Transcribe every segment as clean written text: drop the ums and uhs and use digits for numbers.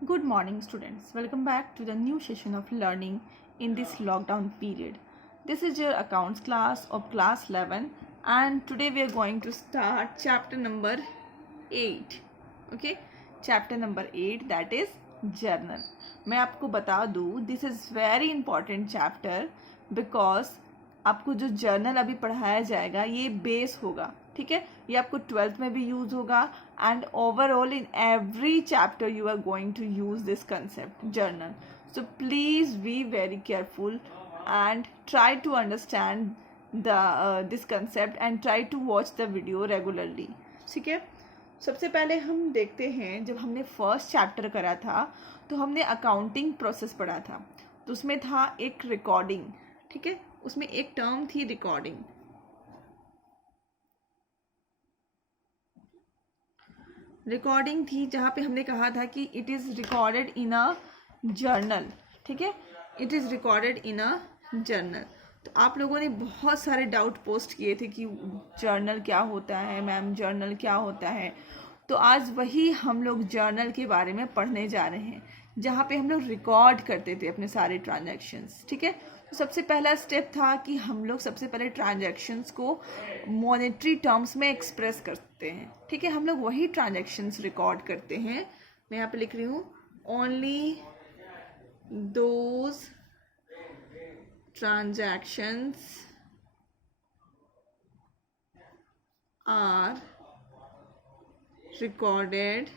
Good morning, students. Welcome back to the new session of learning in this lockdown period. This is your accounts class of class 11, and today we are going to start chapter number 8. Okay, chapter number 8, that is journal. मैं आपको बता दूँ, this is very important chapter because आपको जो journal अभी पढ़ाया जाएगा ये बेस होगा. ठीक है, ये आपको 12th में भी यूज होगा and overall in every chapter you are going to use this concept journal. So please be very careful and try to understand this concept and try to watch the video regularly. ठीक है, सबसे पहले हम देखते हैं, जब हमने first chapter करा था तो हमने अकाउंटिंग प्रोसेस पढ़ा था. तो उसमें था एक रिकॉर्डिंग. ठीक है, उसमें एक टर्म थी रिकॉर्डिंग. रिकॉर्डिंग थी जहाँ पे हमने कहा था कि it is recorded in a journal. ठीक है, it is recorded in a journal. तो आप लोगों ने बहुत सारे डाउट पोस्ट किए थे कि जर्नल क्या होता है मैम, जर्नल क्या होता है. तो आज वही हम लोग जर्नल के बारे में पढ़ने जा रहे हैं, जहाँ पे हम लोग रिकॉर्ड करते थे अपने सारे ट्रांजैक्शंस. ठीक है, तो सबसे पहला स्टेप था कि हम लोग सबसे पहले ट्रांजैक्शंस को मॉनेटरी टर्म्स में एक्सप्रेस करते हैं. ठीक है, हम लोग वही ट्रांजैक्शंस रिकॉर्ड करते हैं. मैं यहाँ पे लिख रही हूँ, only those transactions are recorded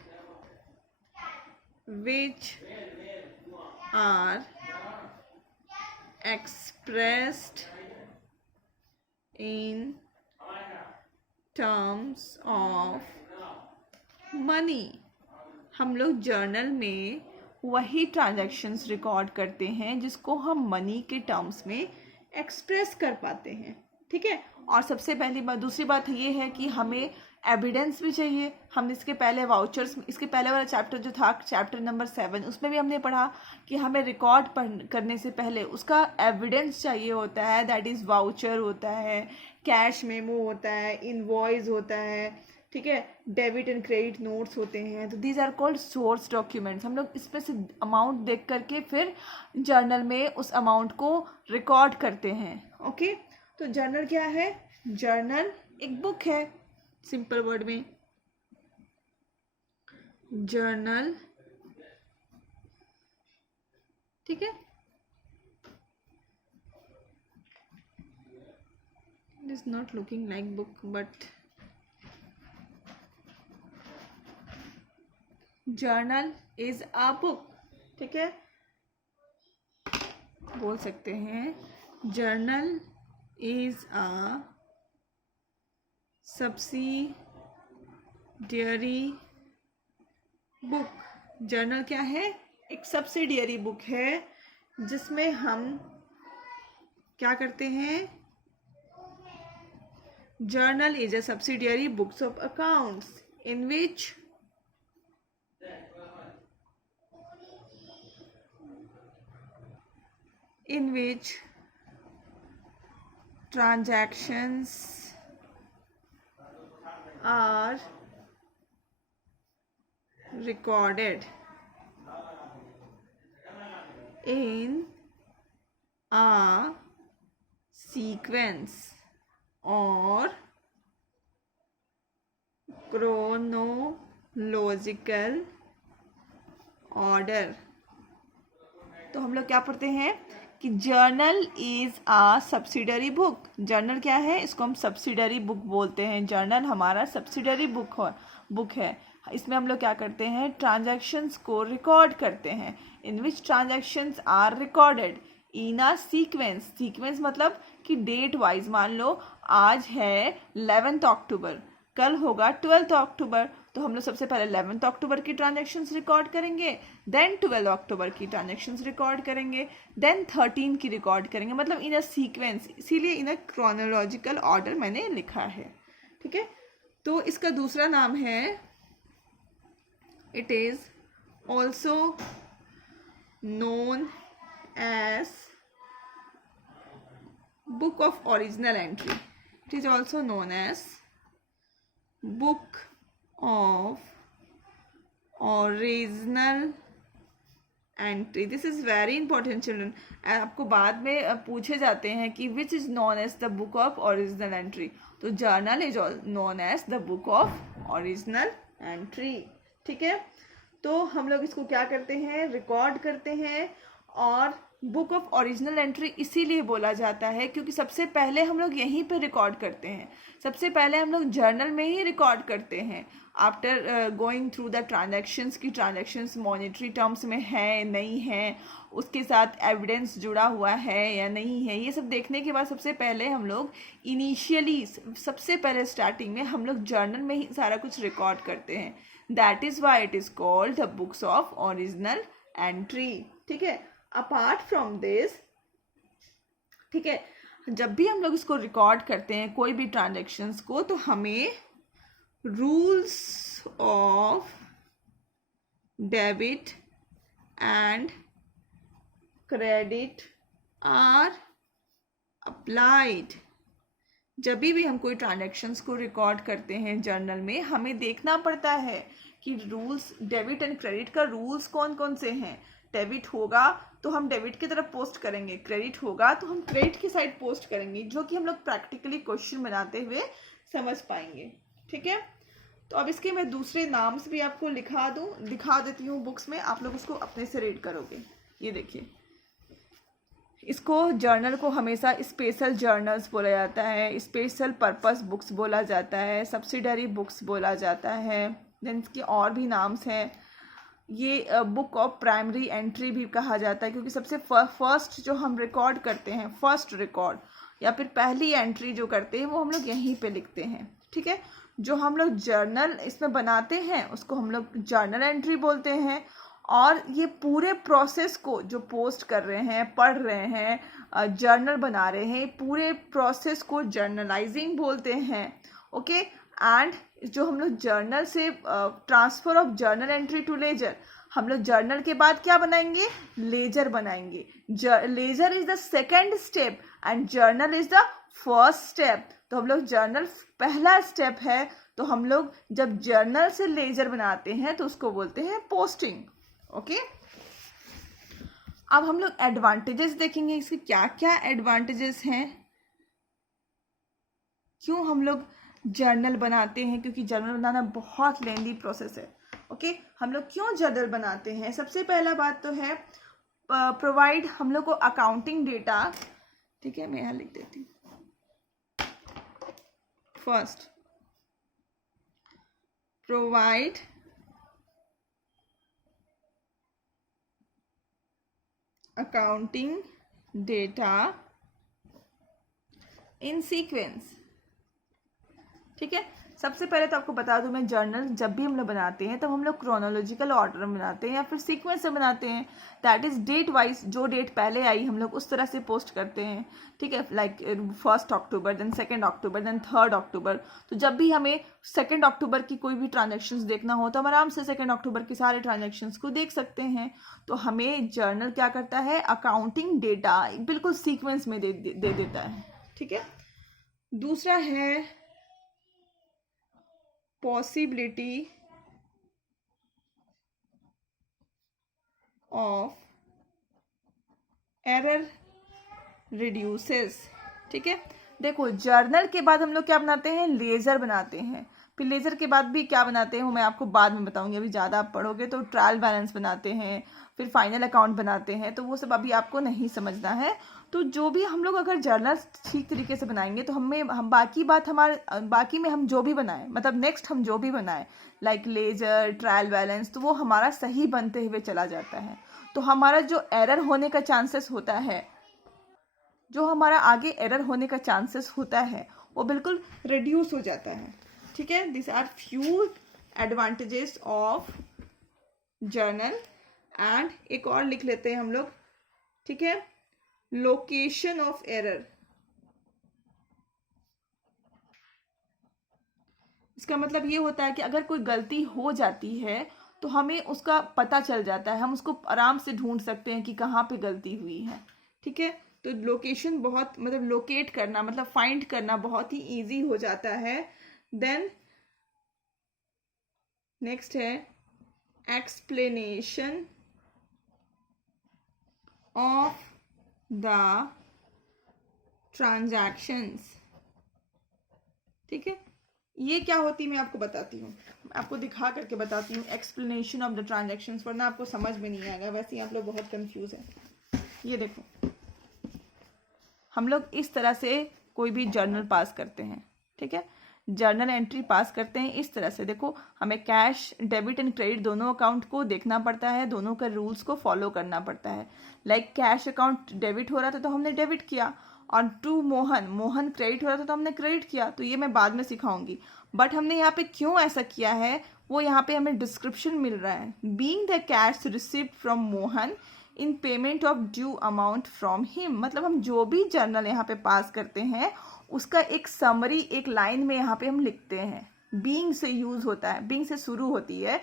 which are expressed in terms of money. हम लोग जर्नल में वही ट्रांजैक्शंस रिकॉर्ड करते हैं जिसको हम मनी के टर्म्स में एक्सप्रेस कर पाते हैं. ठीक है, और सबसे पहली बात, दूसरी बात ये है कि हमें एविडेंस भी चाहिए. हमने इसके पहले वाउचर्स, इसके पहले वाला चैप्टर जो था चैप्टर नंबर 7, उसमें भी हमने पढ़ा कि हमें रिकॉर्ड करने से पहले उसका एविडेंस चाहिए होता है. दैट इज़ वाउचर होता है, कैश मेमो होता है, इनवॉइस होता है. ठीक है, डेबिट एंड क्रेडिट नोट्स होते हैं. तो these are called source documents. हम लोग इसमें से अमाउंट देख करके फिर जर्नल में उस अमाउंट को रिकॉर्ड करते हैं. ओके, तो जर्नल क्या है? जर्नल एक बुक है. सिंपल वर्ड में जर्नल. ठीक है, it is not looking like book but journal is a book. ठीक है, बोल सकते हैं journal is a subsidiary book. Journal क्या है? एक सब्सिडियरी बुक है जिसमें हम क्या करते हैं? Journal is a subsidiary books of accounts in which transactions are recorded in a sequence or chronological order. तो हम लोग क्या पढ़ते हैं कि journal is a subsidiary book. Journal क्या है? इसको हम सब्सिडरी बुक बोलते हैं. जर्नल हमारा सब्सिडरी बुक है. इसमें हम लोग क्या करते हैं? ट्रांजैक्शंस को रिकॉर्ड करते हैं. In which transactions are recorded in a sequence. Sequence मतलब कि डेट वाइज. मान लो आज है 11 अक्टूबर, कल होगा 12 अक्टूबर. तो हम लोग सबसे पहले 11 अक्टूबर की ट्रांजैक्शंस रिकॉर्ड करेंगे, देन 12 अक्टूबर की ट्रांजैक्शंस रिकॉर्ड करेंगे, देन 13 की रिकॉर्ड करेंगे. मतलब इन अ सीक्वेंस, इसीलिए इन अ क्रोनोलॉजिकल ऑर्डर मैंने लिखा है. ठीक है, तो इसका दूसरा नाम है, it is also known as book of original entry. It is also known as book of original entry. This is very important children. आपको बाद में पूछे जाते हैं कि which is known as the book of original entry. तो journal is known as the book of original entry. ठीक है, तो हम लोग इसको क्या करते हैं, रिकॉर्ड करते हैं। और बुक ऑफ ओरिजिनल एंट्री इसीलिए बोला जाता है क्योंकि सबसे पहले हम लोग यहीं पे रिकॉर्ड करते हैं, सबसे पहले हम लोग जर्नल में ही रिकॉर्ड करते हैं। After going through the transactions की ट्रांजैक्शंस मॉनेटरी टर्म्स में है नहीं है, उसके साथ एविडेंस जुड़ा हुआ है या नहीं है, ये सब देखने के बाद सबसे पहले हम लोग इनिशियली सबसे पहले स्टार्टिंग में हम लोग जर्नल में ही सारा कुछ रिकॉर्ड करते हैं। That is why it is called the books of original entry. ठीक है, अपार्ट फ्रॉम दिस, ठीक है, जब भी हम लोग इसको रिकॉर्ड करते हैं कोई भी ट्रांजैक्शंस को, तो हमें rules of debit and credit are applied. जब भी हम कोई ट्रांजैक्शंस को रिकॉर्ड करते हैं जर्नल में, हमें देखना पड़ता है कि रूल्स, डेबिट एंड क्रेडिट का रूल्स कौन कौन से हैं। डेबिट होगा तो हम डेबिट की तरफ पोस्ट करेंगे, क्रेडिट होगा तो हम क्रेडिट की साइड पोस्ट करेंगे, जो कि हम लोग प्रैक्टिकली क्वेश्चन बनाते हुए समझ पाएंगे। ठीक है, तो अब इसके मैं दूसरे नाम्स भी आपको दिखा देती हूँ बुक्स में, आप लोग उसको अपने से रीड करोगे। ये देखिए, इसको जर्नल को हमेशा स्पेशल जर्नल्स बोला जाता है, स्पेशल पर्पस बुक्स बोला जाता है, सब्सिडरी बुक्स बोला जाता है। देन इसके और भी नाम्स हैं। ये बुक ऑफ प्राइमरी एंट्री भी कहा जाता है क्योंकि सबसे फर्स्ट जो हम रिकॉर्ड करते हैं, फर्स्ट रिकॉर्ड या फिर पहली एंट्री जो करते हैं वो हम लोग यहीं पे लिखते हैं। ठीक है, जो हम लोग जर्नल इसमें बनाते हैं उसको हम लोग जर्नल एंट्री बोलते हैं। और ये पूरे प्रोसेस को जो पोस्ट कर रहे हैं, पढ़ रहे हैं, जर्नल बना रहे हैं, पूरे प्रोसेस को जर्नलाइजिंग बोलते हैं। ओके, एंड जो हम लोग जर्नल से transfer of journal entry to ledger, हम लोग जर्नल के बाद क्या बनाएंगे, लेजर बनाएंगे। Ledger is the second step and journal is the first step. तो हम लोग जर्नल पहला स्टेप है, तो हम लोग जब जर्नल से लेजर बनाते हैं तो उसको बोलते हैं पोस्टिंग। ओके, अब हम लोग एडवांटेजेस देखेंगे, इसके क्या क्या एडवांटेजेस हैं, क्यों हम लोग जर्नल बनाते हैं, क्योंकि जर्नल बनाना बहुत लेंदी प्रोसेस है। ओके, हम लोग क्यों जर्नल बनाते हैं, सबसे पहला बात तो है प्रोवाइड हम लोग को अकाउंटिंग डेटा। ठीक है, मैं यहाँ लिख देती हूँ। फर्स्ट, प्रोवाइड अकाउंटिंग डेटा इन सीक्वेंस। ठीक है, सबसे पहले तो आपको बता दूं मैं, जर्नल जब भी हम लोग बनाते हैं तब हम लोग क्रोनोलॉजिकल ऑर्डर में बनाते हैं या फिर सीक्वेंस से बनाते हैं। दैट इज डेट वाइज, जो डेट पहले आई हम लोग उस तरह से पोस्ट करते हैं। ठीक है, लाइक 1 अक्टूबर, देन 2 अक्टूबर, देन 3 अक्टूबर। तो जब भी हमें 2 अक्टूबर की कोई भी ट्रांजेक्शन्स देखना हो तो हम आराम से 2 अक्टूबर के सारे ट्रांजेक्शन्स को देख सकते हैं। तो हमें जर्नल क्या करता है, अकाउंटिंग डेटा बिल्कुल सीक्वेंस में दे देता है। ठीक है, दूसरा है possibility of error reduces। ठीक है, देखो जर्नल के बाद हम लोग क्या बनाते हैं, लेजर बनाते हैं। फिर लेजर के बाद भी क्या बनाते हैं वो मैं आपको बाद में बताऊंगी, अभी ज़्यादा आप पढ़ोगे तो ट्रायल बैलेंस बनाते हैं, फिर फाइनल अकाउंट बनाते हैं, तो वो सब अभी आपको नहीं समझना है। तो जो भी हम लोग अगर जर्नल ठीक तरीके से बनाएंगे तो हम बाकी में हम जो भी बनाएं, मतलब नेक्स्ट हम जो भी बनाएं लाइक लेजर, ट्रायल बैलेंस, तो वो हमारा सही बनते हुए चला जाता है। तो हमारा जो एरर होने का चांसेस होता है, जो हमारा आगे एरर होने का चांसेस होता है वो बिल्कुल रिड्यूस हो जाता है। ठीक है, this are few advantages of journal. And एक और लिख लेते हैं हम लोग। ठीक है, लोकेशन ऑफ एरर, इसका मतलब ये होता है कि अगर कोई गलती हो जाती है तो हमें उसका पता चल जाता है, हम उसको आराम से ढूंढ सकते हैं कि कहाँ पे गलती हुई है। ठीक है, तो लोकेशन बहुत, मतलब लोकेट करना, मतलब फाइंड करना बहुत ही इजी हो जाता है। देन नेक्स्ट है एक्सप्लेनेशन ऑफ द ट्रांजैक्शंस। ठीक है, ये क्या होती है मैं आपको बताती हूँ, आपको दिखा करके बताती हूँ। एक्सप्लेनेशन ऑफ द ट्रांजैक्शंस, वरना आपको समझ में नहीं आएगा, वैसे ही आप लोग बहुत कंफ्यूज है। ये देखो, हम लोग इस तरह से कोई भी जर्नल पास करते हैं। ठीक है, जर्नल एंट्री पास करते हैं इस तरह से। देखो, हमें कैश, डेबिट एंड क्रेडिट दोनों अकाउंट को देखना पड़ता है, दोनों के रूल्स को फॉलो करना पड़ता है। लाइक कैश अकाउंट डेबिट हो रहा था तो हमने डेबिट किया, और टू मोहन क्रेडिट हो रहा था तो हमने क्रेडिट किया। तो ये मैं बाद में सिखाऊंगी, बट हमने यहाँ पे क्यों ऐसा किया है वो यहाँ पे हमें डिस्क्रिप्शन मिल रहा है। Being the cash received from Mohan in payment of due amount from him. मतलब हम जो भी जर्नल यहाँ पे पास करते हैं उसका एक समरी एक लाइन में यहाँ पे हम लिखते हैं। बीइंग से यूज होता है, बीइंग से शुरू होती है,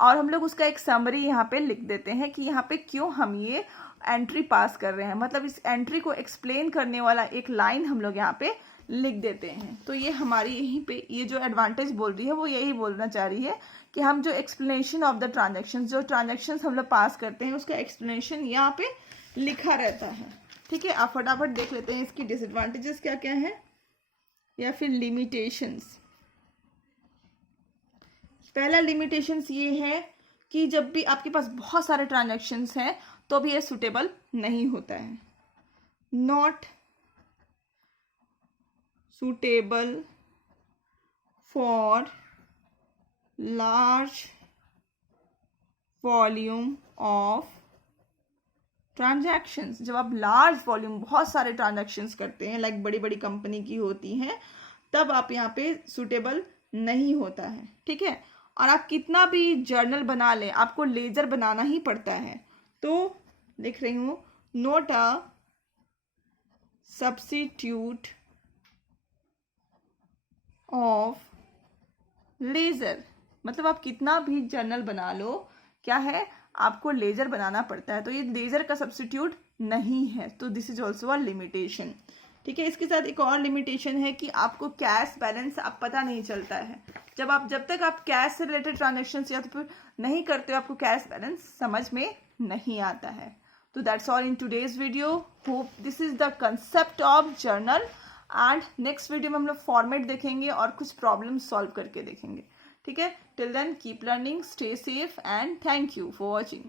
और हम लोग उसका एक समरी यहाँ पे लिख देते हैं कि यहाँ पे क्यों हम ये एंट्री पास कर रहे हैं। मतलब इस एंट्री को एक्सप्लेन करने वाला एक लाइन हम लोग यहाँ पे लिख देते हैं। तो ये हमारी यहीं पे ये जो एडवांटेज बोल रही है वो यही बोलना चाह रही है कि हम जो एक्सप्लेनेशन ऑफ द ट्रांजेक्शन, जो ट्रांजेक्शन हम लोग पास करते हैं उसका एक्सप्लेनेशन यहाँ पे लिखा रहता है। ठीक है, आप फटाफट देख लेते हैं इसकी डिसएडवांटेजेस क्या क्या है या फिर लिमिटेशंस। पहला लिमिटेशंस ये है कि जब भी आपके पास बहुत सारे ट्रांजेक्शन्स हैं तो भी ये सुटेबल नहीं होता है। Not suitable for large volume of transactions. जब आप लार्ज वॉल्यूम बहुत सारे ट्रांजैक्शंस करते हैं, लाइक बड़ी बड़ी कंपनी की होती हैं, तब आप यहाँ पे सुटेबल नहीं होता है। ठीक है, और आप कितना भी जर्नल बना लें आपको लेजर बनाना ही पड़ता है। तो लिख रही हूँ, not a substitute of ledger. मतलब आप कितना भी जर्नल बना लो, क्या है, आपको लेजर बनाना पड़ता है। तो ये लेजर का सब्स्टिट्यूट नहीं है, तो this is also a limitation. ठीक है, इसके साथ एक और लिमिटेशन है कि आपको कैश बैलेंस अब पता नहीं चलता है। जब तक आप कैश से रिलेटेड ट्रांजेक्शन या तो फिर नहीं करते हो, आपको कैश बैलेंस समझ में नहीं आता है। तो that's all in today's video. Hope this is the concept of journal, and next video में हम लोग फॉर्मेट देखेंगे और कुछ प्रॉब्लम सॉल्व करके देखेंगे। ठीक है, till then keep learning, stay safe, and thank you for watching.